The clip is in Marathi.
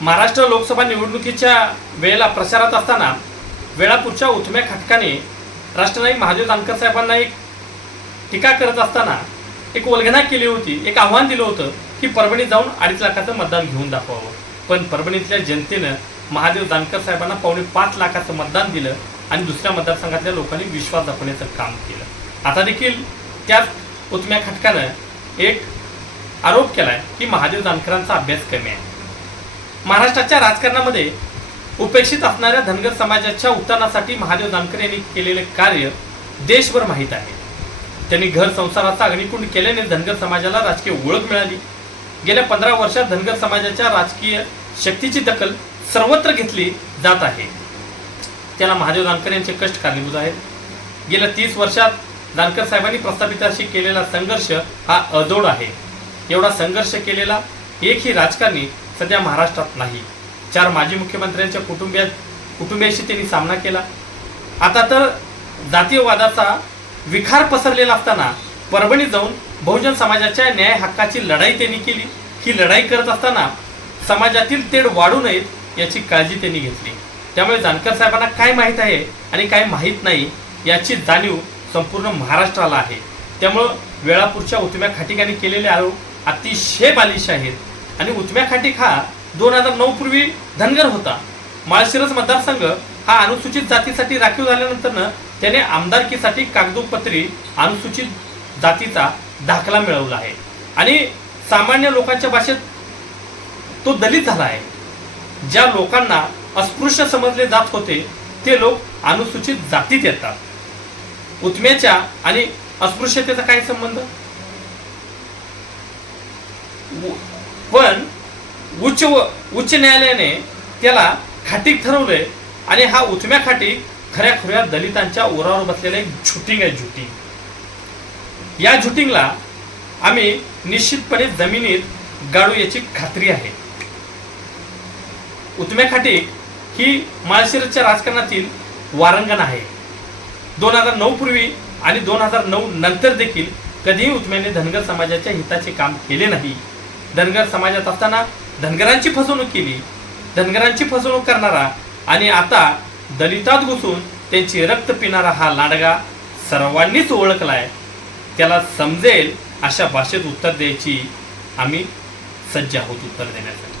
महाराष्ट्र लोकसभा निवडणुकीच्या वेळेला प्रचारात असताना वेळापूरच्या उथम्या खटकाने राष्ट्रनायक महादेव जानकर साहेबांना एक टीका करत असताना एक वल्गना केली होती एक आव्हान दिलं होतं की परभणीत जाऊन अडीच लाखाचं मतदान घेऊन दाखवावं. पण परभणीतल्या जनतेनं महादेव जानकर साहेबांना पावणे पाच लाखाचं मतदान दिलं आणि दुसऱ्या मतदारसंघातल्या लोकांनी विश्वास दाखवण्याचं काम केलं. आता देखील त्याच उतम्या खटकानं एक आरोप केला आहे की महादेव जानकरांचा अभ्यास कमी आहे. महाराष्ट्राच्या राजकारणामध्ये उपेक्षित असणाऱ्या धनगर समाजाच्या उत्थानासाठी महादेव जानकर यांनी केलेले कार्य देशभर माहीत आहे. त्यांनी घर संसाराचा अग्निकुंड केल्याने धनगर समाजाला राजकीय ओळख मिळाली. गेल्या पंधरा वर्षात धनगर समाजाच्या राजकीय शक्तीची दखल सर्वत्र घेतली जात आहे. त्याला महादेव जानकर यांचे कष्ट कारणीभूत आहेत. गेल्या तीस वर्षात जानकर साहेबांनी प्रस्थापिताशी केलेला संघर्ष हा अजोड आहे. एवढा संघर्ष केलेला एकही राजकारणी सध्या महाराष्ट्रात नाही. चार माजी मुख्यमंत्र्यांच्या कुटुंबियात कुटुंबियाशी त्यांनी सामना केला. आता तर जातीयवादाचा विखार पसरलेला असताना परभणी जाऊन बहुजन समाजाच्या न्याय हक्काची लढाई त्यांनी केली. ही लढाई करत असताना समाजातील तेढ वाढू नयेत याची काळजी त्यांनी घेतली. त्यामुळे जानकर साहेबांना काय माहीत आहे आणि काय माहीत नाही याची जाणीव संपूर्ण महाराष्ट्राला आहे. त्यामुळं वेळापूरच्या उतम्या खाटिकाने केलेले आरोप अतिशय बालिश आहेत. आणि उतम्या खाटीक हा दोन हजार नऊ पूर्वी धनगर होता. माळशिरस मतदारसंघ हा अनुसूचित जातीसाठी राखीव झाल्यानंतर त्याने आमदारकीसाठी कागदोपत्री अनुसूचित जातीचा दाखला मिळवला आहे. आणि सामान्य लोकांच्या भाषेत तो दलित झाला आहे. ज्या लोकांना अस्पृश्य समजले जात होते ते लोक अनुसूचित जातीत येतात. उतम्याच्या आणि अस्पृश्यतेचा काय संबंध? पण उच्च व- उच्च न्यायालयाने त्याला खाटीक ठरवले आणि हा उथम्या खाटीक खऱ्या खुऱ्या दलितांच्या ओरावर बसलेलं एक झुटिंग आहे झुटिंग. या झुटिंगला आम्ही निश्चितपणे जमिनीत गाडू याची खात्री आहे. उतम्या खाटीक ही माळशिरसच्या राजकारणातील वारंगण आहे. दोन हजार नऊ पूर्वी आणि दोन हजार नऊ नंतर देखील कधीही उतम्याने धनगर समाजाच्या हिताचे काम केले नाही. धनगर समाजात असताना धनगरांची फसवणूक केली. धनगरांची फसवणूक करणारा आणि आता दलितात घुसून त्यांची रक्त पिणारा हा लांडगा सर्वांनीच ओळखलाय. त्याला समजेल अशा भाषेत उत्तर द्यायची आम्ही सज्ज आहोत उत्तर देण्यासाठी.